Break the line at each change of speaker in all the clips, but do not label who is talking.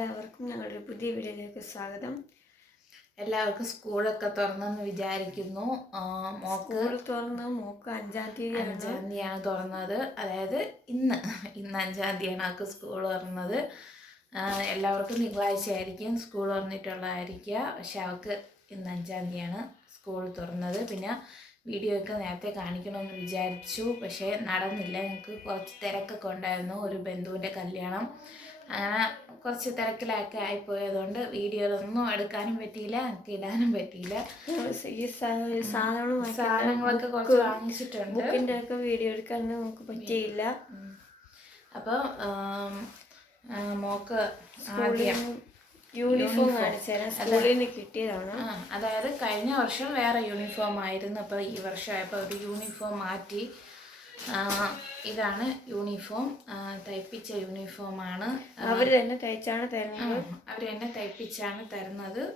എല്ലാവർക്കും ഞങ്ങളുടെ പുതിയ വീഡിയോയിലേക്ക് സ്വാഗതം.
എല്ലാവർക്കും സ്കൂളൊക്കെ തുറന്നെന്ന് വിചാരിക്കുന്നു. മോക്ക്
സ്കൂൾ തുറന്ന് മോക്ക് അഞ്ചാം തീയതി
അഞ്ചാം തീയതിയാണ് തുറന്നത്. അതായത് ഇന്ന് ഇന്ന് അഞ്ചാം തീയതിയാണ് ആൾക്ക് സ്കൂൾ തുറന്നത്. എല്ലാവർക്കും തിങ്കളാഴ്ച ആയിരിക്കും സ്കൂൾ തുറന്നിട്ടുള്ളതായിരിക്കുക. പക്ഷെ അവൾക്ക് ഇന്ന് അഞ്ചാം തീയതിയാണ് സ്കൂൾ തുറന്നത്. പിന്നെ വീഡിയോ ഒക്കെ നേരത്തെ കാണിക്കണമെന്ന് വിചാരിച്ചു. പക്ഷേ നടന്നില്ല. ഞങ്ങൾക്ക് കുറച്ച് തിരക്കൊക്കെ ഉണ്ടായിരുന്നു. ഒരു ബന്ധുവിന്റെ കല്യാണം. അങ്ങനെ കുറച്ച് തിരക്കിലൊക്കെ ആയിപ്പോയതുകൊണ്ട് വീഡിയോയിലൊന്നും എടുക്കാനും പറ്റിയില്ല എനിക്ക് ഇടാനും പറ്റിയില്ല.
ഈ
സാധനങ്ങളൊക്കെ കുറച്ച് വാങ്ങിച്ചിട്ടുണ്ട്.
ഒക്കെ വീഡിയോ എടുക്കാൻ നമുക്ക് പറ്റിയില്ല.
അപ്പോൾ മോക്ക് ആദ്യം
യൂണിഫോം കാണിച്ചു സ്കൂളിൽ നിന്ന് കിട്ടിയതാണ്.
അതായത് കഴിഞ്ഞ വർഷം വേറെ യൂണിഫോം ആയിരുന്നു അപ്പോൾ ഈ വർഷമായപ്പോൾ ഒരു യൂണിഫോം മാറ്റി. ഇതാണ് യൂണിഫോം. തയ്പ്പിച്ച യൂണിഫോമാണ്.
അവർ തന്നെ തയ്ച്ചാണ് തരുന്നത്.
അവർ തന്നെ തയ്പ്പിച്ചാണ് തരുന്നത്.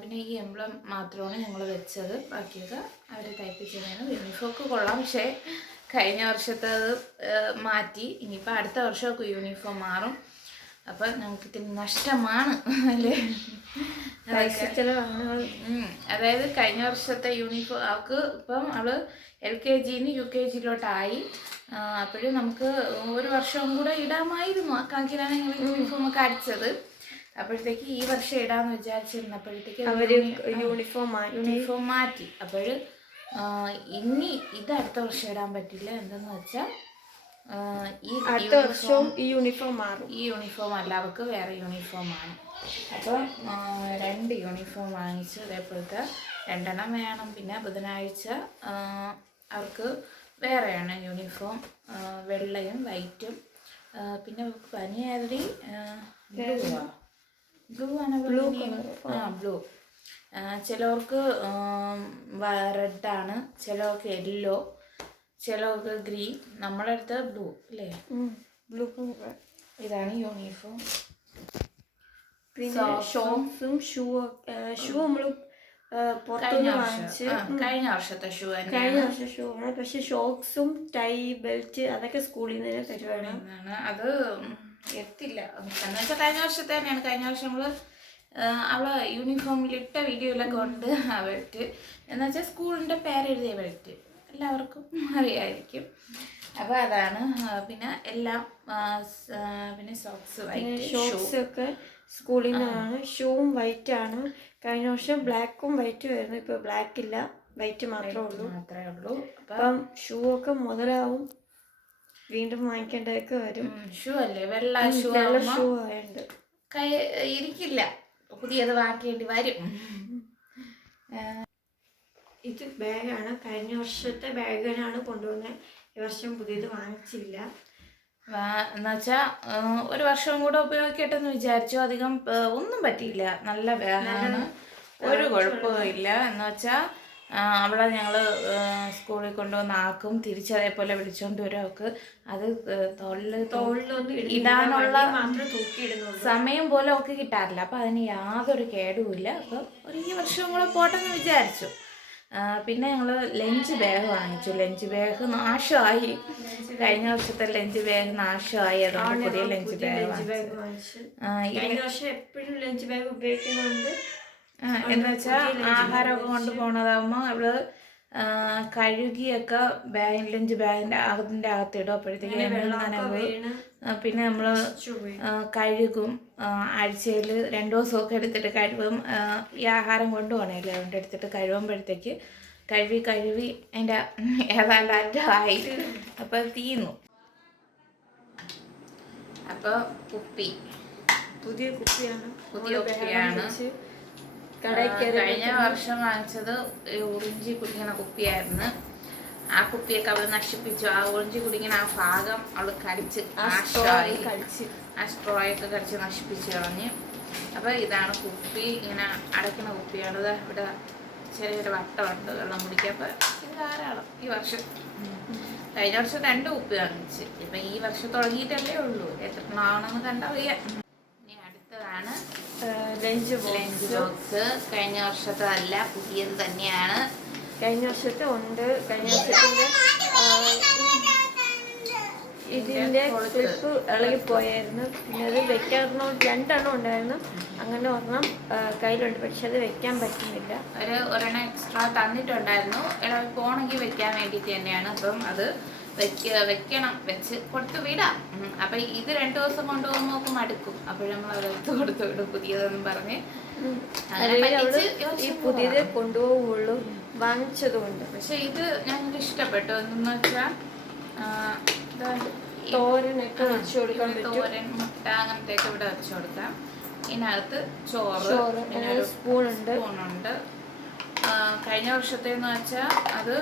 പിന്നെ ഈ എംബ്ലം മാത്രമാണ് ഞങ്ങൾ വെച്ചത്. ബാക്കിയൊക്കെ അവർ തയ്പ്പിച്ചതാണ്. യൂണിഫോമൊക്കെ കൊള്ളാം. പക്ഷേ കഴിഞ്ഞ വർഷത്തെ അത് മാറ്റി. ഇനിയിപ്പോൾ അടുത്ത വർഷമൊക്കെ യൂണിഫോം മാറും. അപ്പം ഞങ്ങൾക്ക് ഇത്തിരി നഷ്ടമാണ് അല്ലേ. അതായത് കഴിഞ്ഞ വർഷത്തെ യൂണിഫോം അവൾക്ക് ഇപ്പം അവൾ എൽ കെ ജിന്ന് യു കെ ജിയിലോട്ടായി. അപ്പോഴും നമുക്ക് ഒരു വർഷവും കൂടെ ഇടാമായിരുന്നു. ആ കണക്കിലാണ് ഞങ്ങൾ യൂണിഫോം ഒക്കെ അടിച്ചത്. അപ്പോഴത്തേക്ക് ഈ വർഷം ഇടാന്ന് വിചാരിച്ചിരുന്നപ്പോഴത്തേക്ക്
അവർ യൂണിഫോം
യൂണിഫോം മാറ്റി. അപ്പോൾ ഇനി ഇത് അടുത്ത വർഷം ഇടാൻ പറ്റില്ല. എന്തെന്ന് വെച്ചാൽ ഈ
അടുത്ത വർഷവും ഈ യൂണിഫോം മാറും.
ഈ യൂണിഫോം അല്ല അവർക്ക് വേറെ യൂണിഫോമാണ് അപ്പം രണ്ട് യൂണിഫോം വാങ്ങിച്ചു ഇതേപോലത്തെ രണ്ടെണ്ണം വേണം. പിന്നെ ബുധനാഴ്ച അവർക്ക് വേറെയാണ് യൂണിഫോം വെള്ളയും വൈറ്റും പിന്നെ അവർക്ക് പനിയായതി ബ്ലൂ ആ ബ്ലൂ ആണ് ബ്ലൂ ആ. ബ്ലൂ ചിലവർക്ക് റെഡാണ് ചിലവർക്ക് യെല്ലോ ചിലവർക്ക് ഗ്രീൻ നമ്മളെ അടുത്ത് ബ്ലൂ അല്ലേ?
ബ്ലൂ
ഇതാണ് യൂണിഫോം.
പിന്നെ ഷോക്സും ഷൂ ഷൂ നമ്മൾ പുറത്തുനിന്ന് വാങ്ങിച്ച്
കഴിഞ്ഞ വർഷത്തെ ഷൂ
കഴിഞ്ഞ വർഷം ഷൂ ആണ്. പക്ഷെ ഷോക്സും ടൈ ബെൽറ്റ് അതൊക്കെ സ്കൂളിൽ നിന്ന് തന്നെ തരുവാണ്.
അത് എത്തില്ല. എന്ന് വെച്ചാൽ കഴിഞ്ഞ വർഷത്തെ തന്നെയാണ്. കഴിഞ്ഞ വർഷം നമ്മൾ അവളെ യൂണിഫോമിൽ ഇട്ട വീഡിയോയിലൊക്കെ ഉണ്ട് ആ ബെൽറ്റ് എന്ന് വെച്ചാൽ സ്കൂളിന്റെ പേരെഴുതിയ ബെൽറ്റ് എല്ലാവർക്കും അറിയായിരിക്കും. അപ്പോൾ അതാണ് പിന്നെ എല്ലാം പിന്നെ സോക്സ് വൈറ്റ്
ഷോക്സ് ഒക്കെ സ്കൂളിൽ നിന്നാണ്. ഷൂവും വൈറ്റ് ആണ്. കഴിഞ്ഞ വർഷം ബ്ലാക്കും വൈറ്റും ആയിരുന്നു. ഇപ്പൊ ബ്ലാക്ക് ഇല്ല. വൈറ്റ് മാത്രമേ ഉള്ളൂ.
മാത്രമേ ഉള്ളൂ. അപ്പം
ഷൂ ഒക്കെ മുതലാവും. വീണ്ടും വാങ്ങിക്കേണ്ടതൊക്കെ വരും.
ഷൂ അല്ലേ? വെള്ള ഷൂ വെള്ള
ഷൂ ആയുണ്ട്.
കൈ ഇരിക്കില്ല. പുതിയത് വാങ്ങിക്കേണ്ടി വരും.
ഇത് ബാഗാണ്. കഴിഞ്ഞ വർഷത്തെ ബാഗാണ് കൊണ്ടുവന്നത് ഈ വർഷം പുതിയത് വാങ്ങിച്ചില്ല.
എന്നുവെച്ചാ ഒരു വർഷം കൂടെ ഉപയോഗിക്കട്ടെ എന്ന് വിചാരിച്ചു. അധികം ഒന്നും പറ്റിയില്ല. നല്ല ബാഗാണ്. ഒരു കുഴപ്പവും ഇല്ല. എന്ന് വെച്ചാൽ അവളെ ഞങ്ങൾ സ്കൂളിൽ കൊണ്ടുവന്ന് ആക്കും തിരിച്ചതേപോലെ വിളിച്ചോണ്ട് വരും അവൾക്ക് അത് തൊഴിൽ
തോളിലൊന്നും
ഇടാനുള്ള സമയം പോലെ ഒക്കെ കിട്ടാറില്ല. അപ്പം അതിന് യാതൊരു കേടുമില്ല അപ്പം ഒരു വർഷം കൂടെ പോട്ടെന്ന് വിചാരിച്ചു. പിന്നെ ഞങ്ങൾ ലഞ്ച് ബാഗ് വാങ്ങിച്ചു. ലഞ്ച് ബാഗ് നാശമായി. കഴിഞ്ഞ വർഷത്തെ ലഞ്ച് ബാഗ് നാശമായി. അതുകൊണ്ട് പുതിയ ലഞ്ച് ബാഗ് വാങ്ങിച്ചു.
എപ്പോഴും ലഞ്ച് ബാഗ് ഉപയോഗിക്കുന്നുണ്ട്
എന്ന് വെച്ചാൽ ആഹാരമൊക്കെ കൊണ്ടുപോകണതാകുമ്പോൾ അവൾ കഴുകിയൊക്കെ ബാഗ് ലഞ്ച് ബാഗിന്റെ അതിന്റെ അകത്തിടും. അപ്പോഴത്തേക്ക് നനവ് പിന്നെ നമ്മൾ കഴുകും. ആഴ്ചയിൽ രണ്ട് ദിവസമൊക്കെ എടുത്തിട്ട് കഴുകും. ഈ ആഹാരം കൊണ്ടുപോകണമല്ലോ അതുകൊണ്ട് എടുത്തിട്ട് കഴുകുമ്പോഴത്തേക്ക് കഴുകി കഴുകി അതിന്റെ ഏതാണ്ട് അറ്റമായി അപ്പോൾ തീന്നു അപ്പോൾ കുപ്പി.
പുതിയ കുപ്പിയാണ്.
പുതിയ കുപ്പിയാണ്.
വെച്ച്
ആ,
കടയിൽ കയറി
കഴിഞ്ഞ വർഷം വാങ്ങിച്ചത് ഉറിഞ്ചി കുടിക്കണ കുപ്പിയായിരുന്നു. ആ കുപ്പിയൊക്കെ അവൾ നശിപ്പിച്ചു. ആ ഉറിഞ്ചി കുടിക്കണ ആ ഭാഗം അവൾ കടിച്ച് നാശമായി ആ സ്ട്രോയൊക്കെ കടിച്ച് നശിപ്പിച്ചു കളഞ്ഞ്. അപ്പൊ ഇതാണ് കുപ്പി. ഇങ്ങനെ അടയ്ക്കുന്ന കുപ്പിയാണ്. ഇവിടെ ചെറിയൊരു വട്ടമുണ്ട് വെള്ളം ഇത് ധാരാളം. ഈ വർഷം കഴിഞ്ഞ വർഷം രണ്ട് കുപ്പി വാങ്ങിച്ച്. ഇപ്പൊ ഈ വർഷം തുടങ്ങിയിട്ടല്ലേ ഉള്ളൂ. എത്ര നാണെന്ന് കണ്ടറിയാം. ഇനി അടുത്തതാണ്
ലഞ്ച്
ലഞ്ച് ബോക്സ്. കഴിഞ്ഞ വർഷത്തെ അല്ല പുതിയത് തന്നെയാണ്.
കഴിഞ്ഞ വർഷത്തെ ഉണ്ട്. കഴിഞ്ഞ വർഷത്തിന്റെ ഇതിന്റെ ക്ലിപ്പ് ഇളകിപ്പോയായിരുന്നു. പിന്നെ അത് വെക്കാറുണ്ട് രണ്ടെണ്ണം ഉണ്ടായിരുന്നു. അങ്ങനെ ഒരെണ്ണം കയ്യിലുണ്ട്. പക്ഷെ അത് വെക്കാൻ പറ്റുന്നില്ല.
ഒരു ഒരെണ്ണം എക്സ്ട്രാ തന്നിട്ടുണ്ടായിരുന്നു. ഇളകി പോണെങ്കിൽ വെക്കാൻ വേണ്ടിയിട്ട് തന്നെയാണ്. അപ്പം അത് വെക്ക വെക്കണം. വെച്ച് കൊടുത്ത് വിടാം. അപ്പൊ ഇത് രണ്ടു ദിവസം കൊണ്ടുപോകുമ്പോൾ നോക്കും മടുക്കും. അപ്പോഴും നമ്മൾ അതെടുത്ത് കൊടുത്തു വിടും. പുതിയതെന്നും പറഞ്ഞ്. ഈ
പുതിയത് കൊണ്ടുപോകുള്ളൂ വാങ്ങിച്ചതുകൊണ്ട്.
പക്ഷെ ഇത് ഞങ്ങൾക്ക് ഇഷ്ടപ്പെട്ടു. എന്തെന്ന് വെച്ചാൽ
തോരനൊക്കെ വെച്ചു കൊടുക്കാൻ
തോരൻ മുട്ട അങ്ങനത്തെയൊക്കെ ഇവിടെ വെച്ചു കൊടുക്കാം. ഇതിനകത്ത് ചോറ്
സ്പൂണുണ്ട്.
സ്പൂണുണ്ട്. കഴിഞ്ഞ വർഷത്തെ എന്ന് വെച്ചാൽ അത്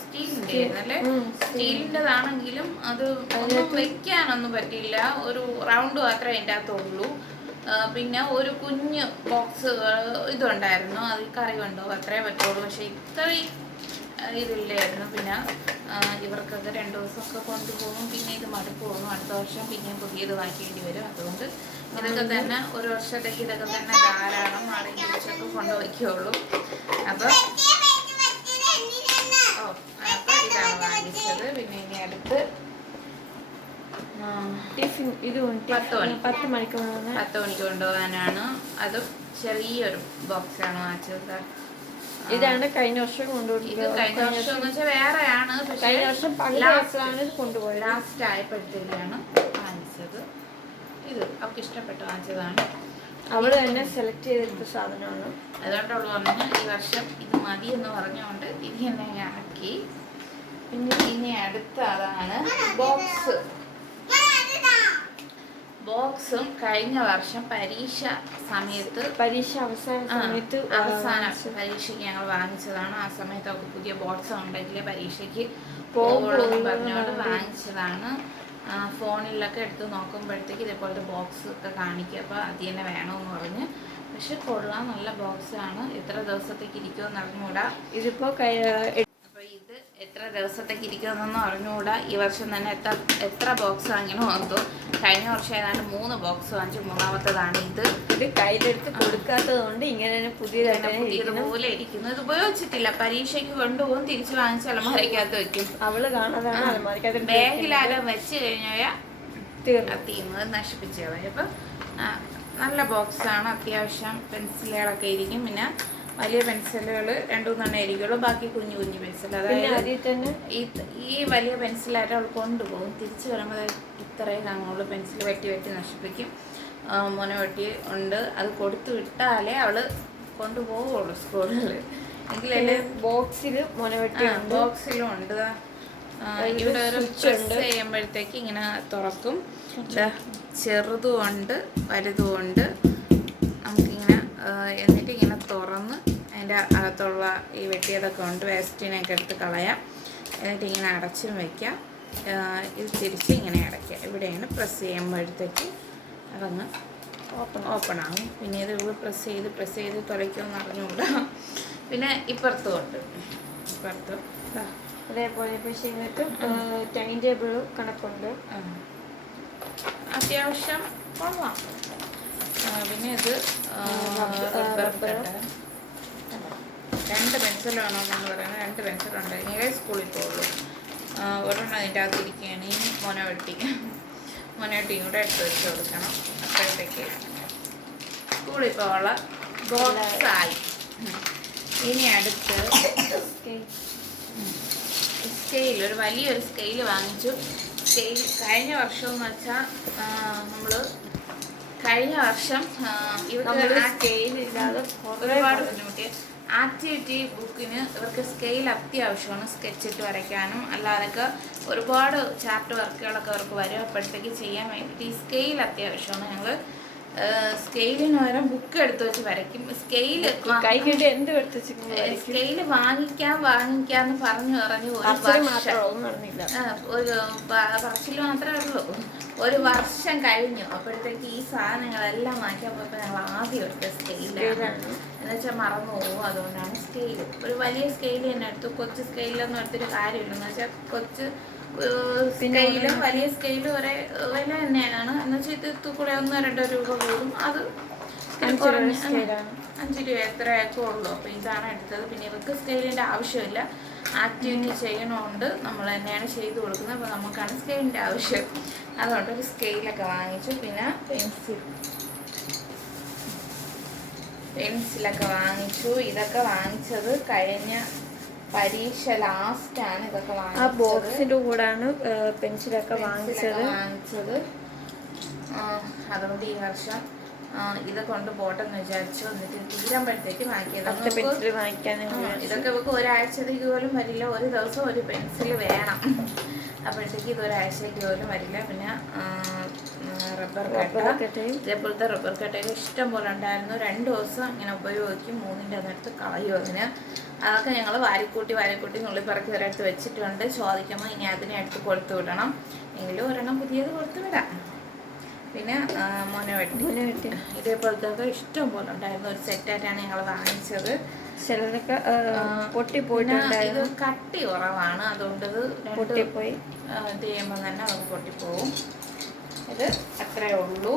സ്റ്റീലിന്റെ
അല്ലേ
സ്റ്റീലിന്റെതാണെങ്കിലും അത് ഒന്നും വെക്കാനൊന്നും പറ്റില്ല ഒരു റൗണ്ട് മാത്രമേ അതിന്റെ അകത്തുള്ളൂ പിന്നെ ഒരു കുഞ്ഞ് ബോക്സ് ഇതുണ്ടായിരുന്നു. അതിൽ കറി കൊണ്ടോ അത്രേ പറ്റുള്ളൂ. പക്ഷെ ഇത്രയും ഇതില്ലായിരുന്നു. പിന്നെ ഇവർക്കൊക്കെ രണ്ട് ദിവസമൊക്കെ കൊണ്ടുപോകും. പിന്നെ ഇത് മടുപ്പ് പോകും അടുത്ത വർഷം പിന്നെ പുതിയത് വാങ്ങിക്കേണ്ടി വരും. അതുകൊണ്ട് ഇതൊക്കെ തന്നെ ഒരു വർഷത്തേക്ക് ഇതൊക്കെ തന്നെ ധാരാളം ആണെങ്കിൽ വെച്ചൊക്കെ കൊണ്ടുവയ്ക്കുള്ളൂ അപ്പം ഓ അപ്പം ഇതാണ് വാങ്ങിച്ചത്. പിന്നെ ഇനി അടുത്ത്
ടിഫിൻ ഇത്
പത്ത് മണി.
പത്ത് മണിക്ക്
പത്ത് മണിക്ക് കൊണ്ടുപോകാനാണ്. അതും ചെറിയൊരു ബോക്സാണ് വാങ്ങിച്ചത്
ഇതാണ് കഴിഞ്ഞ വർഷം
ഇത് കഴിഞ്ഞ വർഷം എന്ന് വെച്ചാൽ വേറെയാണ്
കഴിഞ്ഞ വർഷം കൊണ്ടുപോയത്.
ലാസ്റ്റ് ആയപ്പോഴത്തേക്കാണ് വാങ്ങിച്ചത്. ഇത് അവൾക്ക് ഇഷ്ടപ്പെട്ട് വാങ്ങിച്ചതാണ്.
അവൾ തന്നെ സെലക്ട് ചെയ്തെടുത്ത സാധനമാണ്.
അതുകൊണ്ട് അവൾ പറഞ്ഞു ഈ വർഷം ഇത് മതി എന്ന് പറഞ്ഞുകൊണ്ട് ഇനി എന്നെ ആക്കി. പിന്നെ ഇനി അടുത്ത അതാണ് ബോക്സ് ബോക്സും കഴിഞ്ഞ വർഷം പരീക്ഷ സമയത്ത്
പരീക്ഷ അവസാന സമയത്ത്
അവസാന പരീക്ഷയ്ക്ക് ഞങ്ങൾ വാങ്ങിച്ചതാണ്. ആ സമയത്ത് അവർക്ക് പുതിയ ബോക്സ് ഉണ്ടെങ്കിൽ പരീക്ഷയ്ക്ക്
പോകുള്ളൂ
പറഞ്ഞുകൊണ്ട് വാങ്ങിച്ചതാണ്. ഫോണിലൊക്കെ എടുത്ത് നോക്കുമ്പോഴത്തേക്ക് ഇതേപോലത്തെ ബോക്സ് ഒക്കെ കാണിക്കുക. അപ്പോൾ അത് തന്നെ വേണമെന്ന് പറഞ്ഞ്. പക്ഷെ കൊള്ളാം നല്ല ബോക്സാണ് എത്ര ദിവസത്തേക്ക് ഇരിക്കുമെന്ന് അറിഞ്ഞുകൂടാ.
ഇതിപ്പോൾ
അപ്പോൾ ഇത് എത്ര ദിവസത്തേക്ക് ഇരിക്കുമെന്നൊന്നും അറിഞ്ഞുകൂടാ. ഈ വർഷം തന്നെ എത്ര എത്ര ബോക്സ് വാങ്ങിക്കണോ എന്തോ കഴിഞ്ഞ വർഷം ഏതാണ്ട് മൂന്ന് ബോക്സ് വാങ്ങിച്ചു. മൂന്നാമത്തതാണ് ഇത്.
ഇത് കയ്യിലെടുത്ത് കൊടുക്കാത്തത് കൊണ്ട് ഇങ്ങനെ
പുതിയതുപോലെ ഇരിക്കുന്നു. ഇത് ഉപയോഗിച്ചിട്ടില്ല. പരീക്ഷയ്ക്ക് കൊണ്ടുപോകും തിരിച്ചു വാങ്ങിച്ച് അലമാരയ്ക്കകത്ത് വെക്കും.
അവൾ കാണാതാണ് അലമാരിക്കകത്ത്
ബാഗിലാലും വെച്ച് കഴിഞ്ഞാൽ
തീർന്നു.
തീർന്നത് നശിപ്പിച്ചു കളയും. അപ്പം നല്ല ബോക്സാണ് അത്യാവശ്യം പെൻസിലുകളൊക്കെ ഇരിക്കും. പിന്നെ വലിയ പെൻസിലുകൾ രണ്ടു മൂന്നെണ്ണം ബാക്കി കുഞ്ഞു കുഞ്ഞു പെൻസിൽ അതായത്
തന്നെ?
ഈ ഈ വലിയ പെൻസിലായിട്ട് അവൾ കൊണ്ടുപോകും. തിരിച്ചു വരുമ്പോൾ ഇത്രയും അങ്ങോട്ട് പെൻസിൽ വെട്ടി വെട്ടി നശിപ്പിക്കും. മോന വെട്ടി ഉണ്ട്. അത് കൊടുത്തു വിട്ടാലേ അവൾ കൊണ്ടുപോകുള്ളൂ സ്കൂളിൽ എങ്കിലല്ലേ
ബോക്സിൽ മോന
വെട്ടി ബോക്സിലും ഉണ്ട്. ഇവിടെ ഒരു പ്രസ് ചെയ്യുമ്പോഴത്തേക്ക് ഇങ്ങനെ തുറക്കും. ചെറുതും ഉണ്ട് വലുതും ഉണ്ട്. നമുക്കിങ്ങനെ എന്നിട്ട് ഇങ്ങനെ അതിന്റെ അകത്തുള്ള ഈ വെട്ടിയതൊക്കെ ഉണ്ട് വേസ്റ്റിനെയൊക്കെ എടുത്ത് കളയാം. എന്നിട്ട് ഇങ്ങനെ അടച്ചും വയ്ക്കാം ഇത് തിരിച്ച് ഇങ്ങനെ അടയ്ക്കുക ഇവിടെയാണ് പ്രസ് ചെയ്യുമ്പോഴത്തേക്ക് അതങ്ങ്
ഓപ്പൺ
ഓപ്പൺ ആകും പിന്നെ ഇത് ഇവിടെ പ്രസ് ചെയ്ത് പ്രസ് ചെയ്ത് തുളയ്ക്കുമെന്ന് അറിഞ്ഞുകൂടാ. പിന്നെ ഇപ്പുറത്തും ഉണ്ട്. ഇപ്പുറത്തും.
അതേപോലെ പക്ഷേ ഇങ്ങനത്തെ ടൈം ടേബിൾ കണക്കുണ്ട്.
അത്യാവശ്യം കൊള്ളാം. പിന്നെ ഇത് റബ്ബർ രണ്ട് പെൻസിൽ വേണമെന്നാണ് പറയുന്നത് രണ്ട് പെൻസിൽ ഇങ്ങനെ സ്കൂളിൽ പോകുള്ളൂ? ഒരെണ്ണം അതിന്റെ അകത്ത് ഇരിക്കുകയാണ് ഈ മൊനവെട്ടി മൊനവെട്ടിയും കൂടെ എടുത്ത് വെച്ച് കൊടുക്കണം. അപ്പോഴത്തേക്ക് സ്കൂളിൽ പോകാനുള്ള ബോക്സായി. ഇനി അടുത്ത് സ്കെയിൽ ഒരു വലിയൊരു സ്കെയിൽ വാങ്ങിച്ചു. സ്കെയിൽ കഴിഞ്ഞ വർഷം എന്ന് വെച്ചാൽ നമ്മൾ കഴിഞ്ഞ വർഷം ഇവർക്ക്
സ്കെയിൽ ഇല്ലാതെ
ഒരുപാട് ബുദ്ധിമുട്ടി ആക്ടിവിറ്റി ബുക്കിന് ഇവർക്ക് സ്കെയിൽ അത്യാവശ്യമാണ് സ്കെച്ച് ഇട്ട് വരയ്ക്കാനും അല്ലാതൊക്കെ ഒരുപാട് ചാപ്റ്റർ വർക്കുകളൊക്കെ അവർക്ക് വരും അപ്പോഴത്തേക്ക് ചെയ്യാൻ വേണ്ടിയിട്ട് ഈ സ്കെയിൽ അത്യാവശ്യമാണ് ഞങ്ങൾ സ്കെയിലിന് പകരം ബുക്ക് എടുത്തു വെച്ച് വരയ്ക്കും. സ്കെയിൽ
കൈ കിട്ടി എന്ത് എടുത്ത് വെച്ചിരിക്കുന്നു
സ്കെയിൽ വാങ്ങിക്കാം എന്ന് പറഞ്ഞു പറഞ്ഞു ഒരു വർഷം. ഒരു പറച്ചിൽ മാത്രമേ ഉള്ളൂ. ഒരു വർഷം കഴിഞ്ഞു. അപ്പോഴത്തേക്ക് ഈ സാധനങ്ങളെല്ലാം പോയപ്പോൾ ഞങ്ങൾ ആദ്യം എടുത്ത സ്കെയിലാണ്
എന്ന്
വെച്ചാൽ മറന്നു പോകും. അതുകൊണ്ടാണ് സ്കെയിൽ ഒരു വലിയ സ്കെയിൽ തന്നെ എടുത്തു. കൊച്ചു സ്കെയിലൊന്നും എടുത്തിട്ട് കാര്യമില്ല. എന്ന് വെച്ചാൽ കൊച്ചു സ്കെയിലും വലിയ സ്കെയിലും ഒരേ വില തന്നെയാണ്. എന്ന് വെച്ചാൽ ഇത് ഇത് കൂടെ ഒന്നോ രണ്ടോ രൂപ കൂടും. അത്
അഞ്ചു രൂപ
എത്രയൊക്കെ ഉള്ളൂ. അപ്പോൾ ഇതാണ് എടുത്തത്. പിന്നെ ഇവർക്ക് സ്കെയിലിന്റെ ആവശ്യമില്ല. ആക്ടിവിറ്റി ചെയ്യണോണ്ട് നമ്മൾ തന്നെയാണ് ചെയ്തു കൊടുക്കുന്നത്. അപ്പോൾ നമുക്കാണ് സ്കെയിലിന്റെ ആവശ്യം. അതുകൊണ്ട് ഒരു സ്കെയിലൊക്കെ വാങ്ങിച്ചു. പിന്നെ പെൻസിൽ. പെൻസിലൊക്കെ വാങ്ങിച്ചു. ഇതൊക്കെ വാങ്ങിച്ചത് കഴിഞ്ഞ പരീക്ഷ ലാസ്റ്റാണ് ഇതൊക്കെ
ആ
ബോക്സിന്റെ
ബോക്സിന്റെ കൂടാണ് പെൻസിലൊക്കെ വാങ്ങിച്ചത്.
വാങ്ങിച്ചത്. അതുകൊണ്ട് ഈ വർഷം ഇതൊക്കെ ഇത് കൊണ്ട് പോട്ടെന്ന് വിചാരിച്ചു. എന്നിട്ട് തീരുമ്പോഴത്തേക്ക് വാങ്ങിയത്
വാങ്ങിക്കാൻ
ഇതൊക്കെ ഒരാഴ്ചത്തേക്ക് പോലും വരില്ല. ഒരു ദിവസം ഒരു പെൻസിൽ വേണം. അപ്പോഴത്തേക്ക് ഇതൊരാഴ്ചയ്ക്ക് പോലും വരില്ല. പിന്നെ റബ്ബർ കട്ട.
കട്ടയും.
ഇതേപോലത്തെ റബ്ബർ കട്ടയിൽ ഇഷ്ടം പോലെ ഉണ്ടായിരുന്നു. രണ്ട് ദിവസം ഇങ്ങനെ ഉപയോഗിക്കും മൂന്നിന്റെ അതിനടുത്ത് കളയും അതിന്. അതൊക്കെ ഞങ്ങൾ വാരിക്കൂട്ടി വാരിക്കൂട്ടി നുള്ളിപ്പറക്കി ഒരിടത്ത് വെച്ചിട്ടുണ്ട്. ചോദിക്കുമ്പോൾ ഇനി അതിനെ എടുത്ത് കൊടുത്തു വിടണം. എങ്കിലും ഒരെണ്ണം പുതിയത് കൊടുത്തു വിടാം. പിന്നെ മോനെ വെട്ടി. ഇതേപോലത്തെ ഇഷ്ടം പോലെ ഉണ്ടായിരുന്നു. ഒരു സെറ്റായിട്ടാണ് ഞങ്ങൾ വാങ്ങിച്ചത്.
ചിലരൊക്കെ
പൊട്ടിപ്പോയിട്ടുണ്ട് കട്ടി കുറവാണ്. അതുകൊണ്ട് ഇത്
പൊട്ടിപ്പോയി.
ഇത് ചെയ്യുമ്പോൾ തന്നെ അത് പൊട്ടിപ്പോവും. ഇത് അത്രേ ഉള്ളൂ.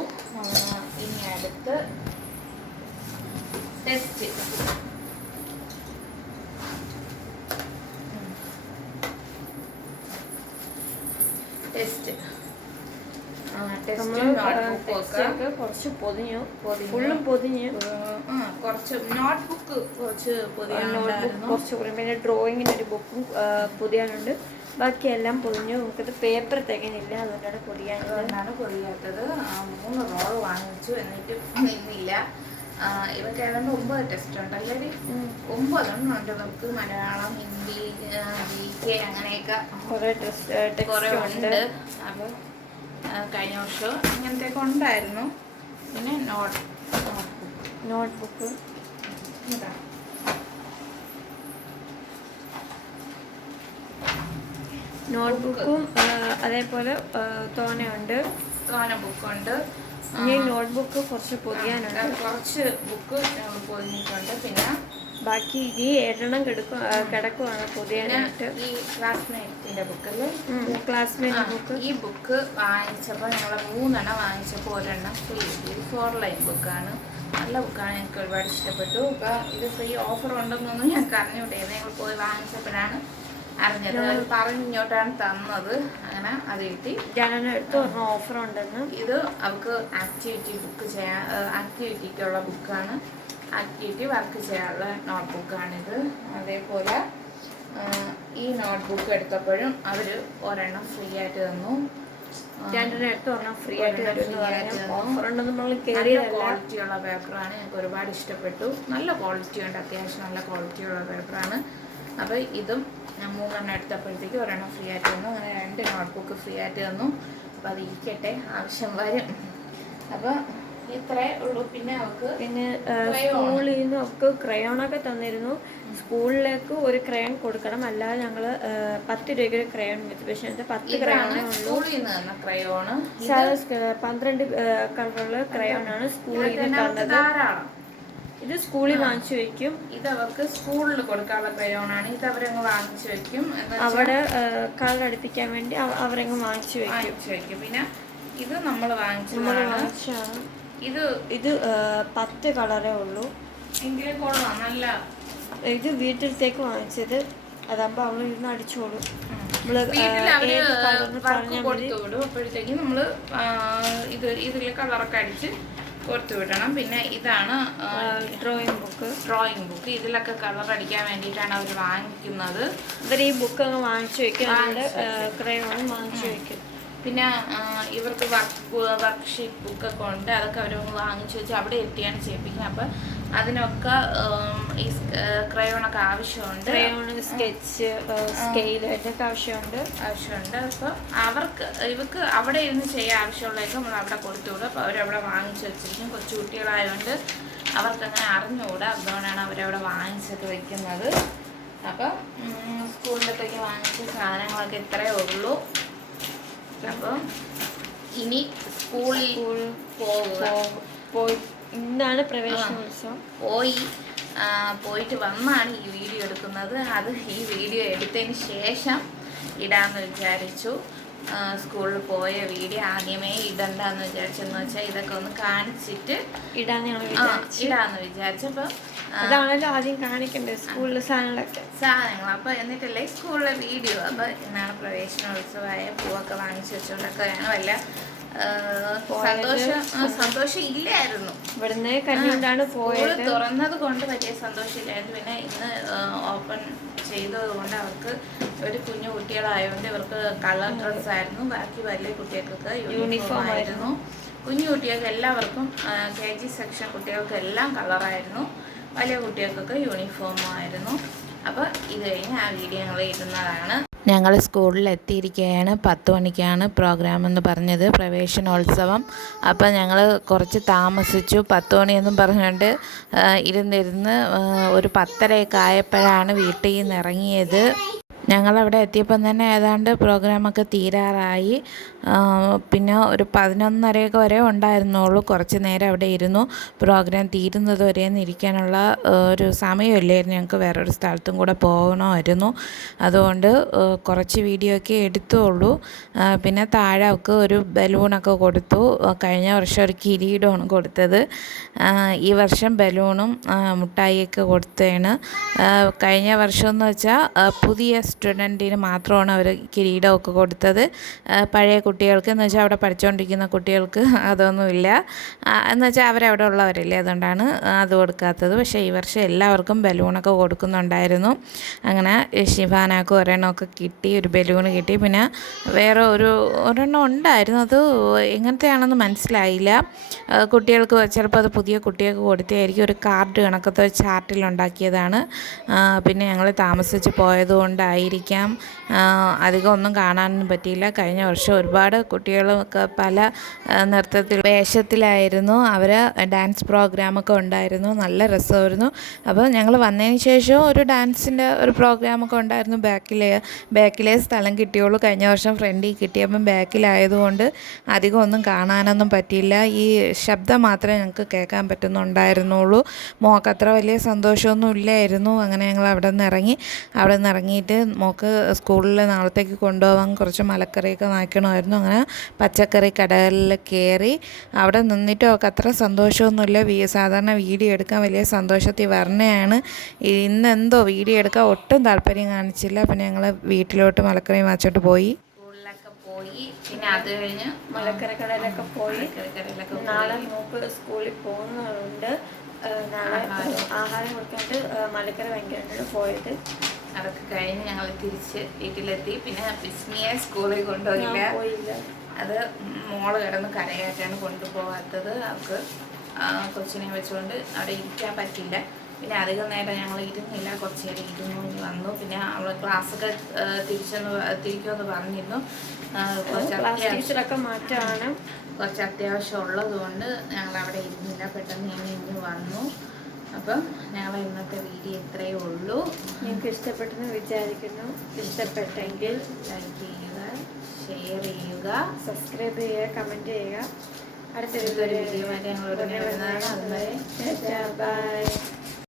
ഇനി അടുത്ത് ടെസ്റ്റ്. ടെസ്റ്റ്.
കുറച്ച് പൊതിഞ്ഞു ഫുള്ളും പൊതിഞ്ഞു.
കുറച്ച് നോട്ട്ബുക്ക് കുറച്ച്
നോട്ട്ബുക്ക് കുറച്ച് പിന്നെ ഡ്രോയിങ്ങിന് ഒരു ബുക്കും പൊതിയാനുണ്ട്. ബാക്കിയെല്ലാം പൊതിഞ്ഞു. നമുക്കത് പേപ്പർ തികഞ്ഞില്ല അതുകൊണ്ടാണ് പൊതിയാൻ
അതുകൊണ്ടാണ് പൊതിയാത്തത്. മൂന്ന് റോൾ വാങ്ങിച്ചു. എന്നിട്ട് നിന്നില്ല ഇവർക്ക് ഏതാണ്ട് ഒമ്പത് ടെസ്റ്റ് ഉണ്ടല്ലേ
അല്ലെങ്കിൽ
ഒമ്പതെണ്ണം ഉണ്ട് നമുക്ക് മലയാളം ഹിന്ദി ജി കെ അങ്ങനെയൊക്കെ.
കുറെ ടെസ്റ്റ്
കുറേ
ഉണ്ട്.
ഉണ്ട്. അപ്പോൾ കഴിഞ്ഞ വർഷം അങ്ങനത്തെയൊക്കെ ഉണ്ടായിരുന്നു. പിന്നെ നോട്ട്
നോട്ട്ബുക്ക്.
നോട്ട്
നോട്ട്ബുക്കും അതേപോലെ തോനെയുണ്ട്.
തോന ബുക്കുണ്ട്
ഇനി നോട്ട്ബുക്ക് കുറച്ച് പൊതിയാനുണ്ട്
കുറച്ച് ബുക്ക് പൊതിഞ്ഞിട്ടുണ്ട്. പിന്നെ
ബാക്കി ഈ ഏഴെണ്ണം കിടക്കും കിടക്കുവാണ് പൊതിയാനായിട്ട്.
ഈ ക്ലാസ്മേറ്റിന്റെ ബുക്കല്ലേ
ക്ലാസ്മേറ്റ് ബുക്ക്.
ഈ ബുക്ക് വാങ്ങിച്ചപ്പോൾ ഞങ്ങൾ മൂന്നെണ്ണം വാങ്ങിച്ചപ്പോൾ ഒരെണ്ണം ഫ്രീ. ഫോർ ലൈൻ ബുക്കാണ്. നല്ല ബുക്കാണ്. എനിക്ക് ഒരുപാട് ഇഷ്ടപ്പെട്ടു. അപ്പോൾ ഇത് ഫ്രീ ഓഫർ ഉണ്ടെന്നൊന്നും ഞാൻ അറിഞ്ഞുകൂടായിരുന്നു ഞങ്ങൾ പോയി വാങ്ങിച്ചപ്പോഴാണ് അറിഞ്ഞത്. പറഞ്ഞ് ഇങ്ങോട്ടാണ് തന്നത്. അങ്ങനെ അത് കിട്ടി.
ഞാനെന്നെ എടുത്ത് ഓഫർ ഉണ്ടെന്ന്
ഇത് അവർക്ക് ആക്ടിവിറ്റി ബുക്ക് ചെയ്യാൻ ആക്ടിവിറ്റിക്കുള്ള ബുക്കാണ് ആക്ടിവിറ്റി വർക്ക് ചെയ്യാനുള്ള നോട്ട്ബുക്കാണിത് അതേപോലെ ആ, ഈ നോട്ട്ബുക്ക് എടുത്തപ്പോഴും അവർ ഒരെണ്ണം ഫ്രീ ആയിട്ട് തന്നു. ക്വാളിറ്റിയുള്ള പേപ്പറാണ് എനിക്ക് ഒരുപാട് ഇഷ്ടപ്പെട്ടു. നല്ല ക്വാളിറ്റി ഉണ്ട്. അത്യാവശ്യം നല്ല ക്വാളിറ്റിയുള്ള പേപ്പറാണ് അപ്പോൾ ഇതും ഞാൻ മൂന്നെണ്ണം എടുത്തപ്പോഴത്തേക്ക് ഒരെണ്ണം ഫ്രീ ആയിട്ട് തന്നു. അങ്ങനെ രണ്ട് നോട്ട്ബുക്ക് ഫ്രീ ആയിട്ട് തന്നു. അപ്പോൾ അത് ഇരിക്കട്ടെ ആവശ്യം വരും. അപ്പോൾ ഇത്രേ ഉള്ളൂ. പിന്നെ അവൾക്ക്
പിന്നെ. സ്കൂളിൽ നിന്ന് ഒക്കെ ക്രയോണൊക്കെ തന്നിരുന്നു സ്കൂളിലേക്ക് ഒരു ക്രയോൺ കൊടുക്കണം. അല്ലാതെ ഞങ്ങൾ പത്ത് രൂപയ്ക്ക് ഒരു ക്രയോൺ വിത്ത് പക്ഷേ എന്താ പത്ത് ക്രയോണേ ഉള്ളൂ. പന്ത്രണ്ട് കളറുള്ള ക്രയോൺ ആണ് സ്കൂളിൽ നിന്ന് തന്നത്. ഇത് സ്കൂളിൽ വാങ്ങിച്ചു വെക്കും.
ഇത് അവർക്ക് സ്കൂളിൽ കൊടുക്കാനുള്ള ക്രയോണാണ് ഇത് അവരങ്ങ് വാങ്ങിച്ചു വെക്കും
അവിടെ കളർ അടുപ്പിക്കാൻ വേണ്ടി അവ- അവരങ്ങ് വാങ്ങിച്ചു വെക്കും.
വാങ്ങിച്ചു വെക്കും. പിന്നെ ഇത് നമ്മൾ
വാങ്ങിച്ചു
ഇത്
ഇത് പത്ത് കളറേ ഉള്ളൂ.
എങ്കിലും കൊള്ളാം. നല്ല
ഇത് വീട്ടിലത്തേക്ക് വാങ്ങിച്ചത്. അതാകുമ്പോൾ അവൾ ഇരുന്ന് അടിച്ചോളൂ. നമ്മൾ
കൊടുത്തു വിടും. അപ്പോഴത്തേക്ക് നമ്മൾ ഇത് ഇതിൽ കളറൊക്കെ അടിച്ച് കൊടുത്തു വിടണം. പിന്നെ ഇതാണ്
ഡ്രോയിങ് ബുക്ക്
ഡ്രോയിങ് ബുക്ക് ഇതിലൊക്കെ കളർ അടിക്കാൻ വേണ്ടിയിട്ടാണ് അവർ വാങ്ങിക്കുന്നത്.
ഇവർ ഈ ബുക്ക് വാങ്ങിച്ചു വെക്കും.
അതിന്റെ
ക്രയോണും വാങ്ങിച്ചു വെക്കും.
പിന്നെ ഇവർക്ക് വർക്ക് വർക്ക്ഷീറ്റ് ബുക്കൊക്കെ ഉണ്ട്. അതൊക്കെ അവർ വാങ്ങിച്ചു വെച്ച് അവിടെ എത്തിയാണ് ചെയ്യിപ്പിക്കുന്നത്. അപ്പം അതിനൊക്കെ ഈ ക്രയോണൊക്കെ ആവശ്യമുണ്ട്.
ക്രയോൺ സ്കെച്ച് സ്കെയിൽ ഇതൊക്കെ ആവശ്യമുണ്ട്.
ആവശ്യമുണ്ട്. അപ്പോൾ അവർക്ക് ഇവർക്ക് അവിടെ ഇരുന്ന് ചെയ്യാൻ ആവശ്യമുള്ളതൊക്കെ നമ്മൾ അവിടെ കൊടുത്തു വിടും. അപ്പോൾ അവരവിടെ വാങ്ങിച്ചു വെച്ചിരിക്കും. കൊച്ചു കുട്ടികളായതുകൊണ്ട് അവർക്കങ്ങനെ അറിഞ്ഞുകൂടാ. അതുകൊണ്ടാണ് അവരവിടെ വാങ്ങിച്ചൊക്കെ വെക്കുന്നത്. അപ്പം സ്കൂളിലൊക്കെ സ്കൂളിലത്തേക്ക് വാങ്ങിച്ച സാധനങ്ങളൊക്കെ ഇത്രയേ ഉള്ളൂ. അപ്പം ഇനി സ്കൂളിൽ
പോയി ഇന്നാണ് പ്രവേശനോത്സവം.
പോയി പോയിട്ട് വന്നാണ് ഈ വീഡിയോ എടുക്കുന്നത്. അത് ഈ വീഡിയോ എടുത്തതിന് ശേഷം ഇടാമെന്ന് വിചാരിച്ചു. സ്കൂളിൽ പോയ വീഡിയോ ആദ്യമേ ഇടണ്ടെന്ന് വിചാരിച്ചെന്ന് വെച്ചാൽ ഇതൊക്കെ ഒന്ന് കാണിച്ചിട്ട്
ഇടാന്ന് വിചാരിച്ചപ്പോ
ആ,
വിചാരിച്ചു.
ഇടാന്ന് വിചാരിച്ചപ്പോൾ
അതാണല്ലോ ആദ്യം കാണിക്കേണ്ടത് സ്കൂളിലെ സാധനങ്ങളൊക്കെ?
സാധനങ്ങൾ. അപ്പോൾ എന്നിട്ടല്ലേ സ്കൂളിലെ വീഡിയോ. അപ്പോൾ ഇന്നാണ് പ്രവേശനോത്സവമായ പൂവൊക്കെ വാങ്ങിച്ചു വെച്ചോണ്ടൊക്കെയാണ് വല്ല സന്തോഷം സന്തോഷം ഇല്ലായിരുന്നു
ഇവിടുന്ന്
കണ്ടുകൊണ്ടാണ്
പോയത്.
തുറന്നത് കൊണ്ട് പറ്റിയ സന്തോഷമില്ലായിരുന്നു. പിന്നെ ഇന്ന് ഓപ്പൺ ചെയ്തത് കൊണ്ട് അവർക്ക് ഒരു കുഞ്ഞു കുട്ടികളായതുകൊണ്ട് ഇവർക്ക് കളർ ഡ്രസ് ആയിരുന്നു. ബാക്കി വലിയ കുട്ടികൾക്ക് യൂണിഫോം ആയിരുന്നു. കുഞ്ഞു കുട്ടികൾക്ക് എല്ലാവർക്കും കെ ജി സെക്ഷൻ കുട്ടികൾക്ക് എല്ലാം കളറായിരുന്നു. വലിയ കുട്ടികൾക്കൊക്കെ യൂണിഫോം ആയിരുന്നു. അപ്പോൾ ഇത് കഴിഞ്ഞ് ആ വീഡിയോ ഞങ്ങൾ ഇടുന്നതാണ്. ഞങ്ങൾ സ്കൂളിൽ എത്തിയിരിക്കുകയാണ് പത്ത് മണിക്കാണ് പ്രോഗ്രാം എന്ന് പറഞ്ഞത് പ്രവേശനോത്സവം. അപ്പോൾ ഞങ്ങൾ കുറച്ച് താമസിച്ചു. പത്ത് മണിയെന്നും പറഞ്ഞുകൊണ്ട് ഇരുന്നിരുന്ന് ഒരു പത്തരയൊക്കെ ആയപ്പോഴാണ് വീട്ടിൽ നിന്ന് ഇറങ്ങിയത്. ഞങ്ങളവിടെ എത്തിയപ്പം തന്നെ ഏതാണ്ട് പ്രോഗ്രാമൊക്കെ തീരാറായി. പിന്നെ ഒരു പതിനൊന്നരയൊക്കെ വരെ ഉണ്ടായിരുന്നുള്ളൂ. കുറച്ച് നേരം അവിടെ ഇരുന്നു. പ്രോഗ്രാം തീരുന്നത് വരെ ഇരിക്കാനുള്ള ഒരു സമയമില്ലായിരുന്നു. ഞങ്ങൾക്ക് വേറൊരു സ്ഥലത്തും കൂടെ പോകണമായിരുന്നു. അതുകൊണ്ട് കുറച്ച് വീഡിയോ ഒക്കെ എടുത്തുള്ളൂ. പിന്നെ താഴെ അവൾക്ക് ഒരു ബലൂണൊക്കെ കൊടുത്തു. കഴിഞ്ഞ വർഷം ഒരു കിരീടമാണ് കൊടുത്തത്. ഈ വർഷം ബലൂണും മുട്ടായിയൊക്കെ കൊടുത്തതാണ് കഴിഞ്ഞ വർഷം എന്ന് വെച്ചാൽ പുതിയ സ്റ്റുഡന്റിന് മാത്രമാണ് അവർ കിരീടമൊക്കെ കൊടുത്തത്. പഴയ കുട്ടികൾക്ക് എന്ന് വെച്ചാൽ അവിടെ പഠിച്ചുകൊണ്ടിരിക്കുന്ന കുട്ടികൾക്ക് അതൊന്നുമില്ല. എന്ന് വെച്ചാൽ അവരവിടെ ഉള്ളവരല്ലേ അതുകൊണ്ടാണ് അത് കൊടുക്കാത്തത്. പക്ഷേ ഈ വർഷം എല്ലാവർക്കും ബലൂണൊക്കെ കൊടുക്കുന്നുണ്ടായിരുന്നു. അങ്ങനെ ശിവാനാക്ക് ഒരെണ്ണമൊക്കെ കിട്ടി ഒരു ബലൂൺ കിട്ടി. പിന്നെ വേറെ ഒരു ഒരെണ്ണം ഉണ്ടായിരുന്നു. അത് എങ്ങനത്തെയാണെന്ന് മനസ്സിലായില്ല. കുട്ടികൾക്ക് ചിലപ്പോൾ അത് പുതിയ കുട്ടികൾക്ക് കൊടുത്തതായിരിക്കും. ഒരു കാർഡ് കണക്കത്തെ ചാർട്ടിലുണ്ടാക്കിയതാണ് പിന്നെ ഞങ്ങൾ താമസിച്ച് പോയതുകൊണ്ടായിരിക്കാം ആ, അധികം ഒന്നും കാണാനൊന്നും പറ്റിയില്ല. കഴിഞ്ഞ വർഷം ഒരുപാട് കുട്ടികളൊക്കെ പല നൃത്തത്തിൽ വേഷത്തിലായിരുന്നു. അവർ ഡാൻസ് പ്രോഗ്രാമൊക്കെ ഉണ്ടായിരുന്നു. നല്ല രസമായിരുന്നു. അപ്പോൾ ഞങ്ങൾ വന്നതിന് ശേഷം ഒരു ഡാൻസിന്റെ ഒരു പ്രോഗ്രാമൊക്കെ ഉണ്ടായിരുന്നു. ബാക്കിലെ ബാക്കിലെ സ്ഥലം കിട്ടിയുള്ളൂ. കഴിഞ്ഞ വർഷം ഫ്രണ്ടിൽ കിട്ടിയപ്പം ബാക്കിലായതുകൊണ്ട് അധികം ഒന്നും കാണാനൊന്നും പറ്റിയില്ല. ഈ ശബ്ദം മാത്രമേ ഞങ്ങൾക്ക് കേൾക്കാൻ പറ്റുന്നുണ്ടായിരുന്നുള്ളൂ. മോക്കത്ര വലിയ സന്തോഷമൊന്നും ഇല്ലായിരുന്നു. അങ്ങനെ ഞങ്ങൾ അവിടെ നിന്ന് ഇറങ്ങി അവിടെ നിന്ന് ഇറങ്ങിയിട്ട് മോൾക്ക് സ്കൂളിൽ നാളത്തേക്ക് കൊണ്ടുപോകാൻ കുറച്ച് മലക്കറിയൊക്കെ വാങ്ങിക്കണമായിരുന്നു. അങ്ങനെ പച്ചക്കറി കടകളിൽ കയറി അവിടെ നിന്നിട്ട് അവൾക്ക് അത്ര സന്തോഷമൊന്നുമില്ല. വീ സാധാരണ വീഡിയോ എടുക്കാൻ വലിയ സന്തോഷത്തിൽ വരണയാണ്. ഇന്ന് എന്തോ വീഡിയോ എടുക്കാൻ ഒട്ടും താല്പര്യം കാണിച്ചില്ല. അപ്പം ഞങ്ങൾ വീട്ടിലോട്ട് മലക്കറി വാങ്ങിച്ചോട്ട് പോയി. സ്കൂളിലൊക്കെ പോയി. പിന്നെ അത് കഴിഞ്ഞ്
മലക്കരക്കടയിലൊക്കെ പോയി.
മലക്കരക്കടയിലൊക്കെ
നാളെ മൂപ്പ് സ്കൂളിൽ പോകുന്നതുകൊണ്ട് നാളെ ആഹാരം കൊടുക്കാണ്ട് മലക്കര പോയത്.
അതൊക്കെ കഴിഞ്ഞ് ഞങ്ങൾ തിരിച്ച് വീട്ടിലെത്തി. പിന്നെ ബിസ്മിയെ സ്കൂളിൽ കൊണ്ടുപോയില്ല. അത് മോൾ കിടന്ന് കരയായിട്ടാണ് കൊണ്ടുപോകാത്തത് അവൾക്ക് കൊച്ചിനെ വെച്ചുകൊണ്ട് അവിടെ ഇരിക്കാൻ പറ്റില്ല. പിന്നെ അധികം നേരം ഞങ്ങൾ ഇരുന്നില്ല. കുറച്ച് നേരം ഇരുന്നു വന്നു. പിന്നെ അവൾ ക്ലാസ്സൊക്കെ തിരിച്ചെന്ന് തിരിക്കുമെന്ന് പറഞ്ഞിരുന്നു. കുറച്ച്
ടീച്ചറൊക്കെ മാറ്റമാണ്
കുറച്ച് അത്യാവശ്യം ഉള്ളതുകൊണ്ട് ഞങ്ങൾ അവിടെ ഇരുന്നില്ല. പെട്ടെന്ന് ഞാൻ ഇന്ന് വന്നു. അപ്പം ഞങ്ങൾ ഇന്നത്തെ വീഡിയോ ഇത്രയേ ഉള്ളൂ.
നിങ്ങൾക്ക് ഇഷ്ടപ്പെട്ടെന്ന് വിചാരിക്കുന്നു. ഇഷ്ടപ്പെട്ടെങ്കിൽ
ലൈക്ക് ചെയ്യുക ഷെയർ ചെയ്യുക.
സബ്സ്ക്രൈബ് ചെയ്യുക കമന്റ് ചെയ്യുക. അടുത്ത
വീഡിയോ വരെ ഞങ്ങൾ ഉടനെ വരുന്നതാണ്. അതുവരെ
ബൈ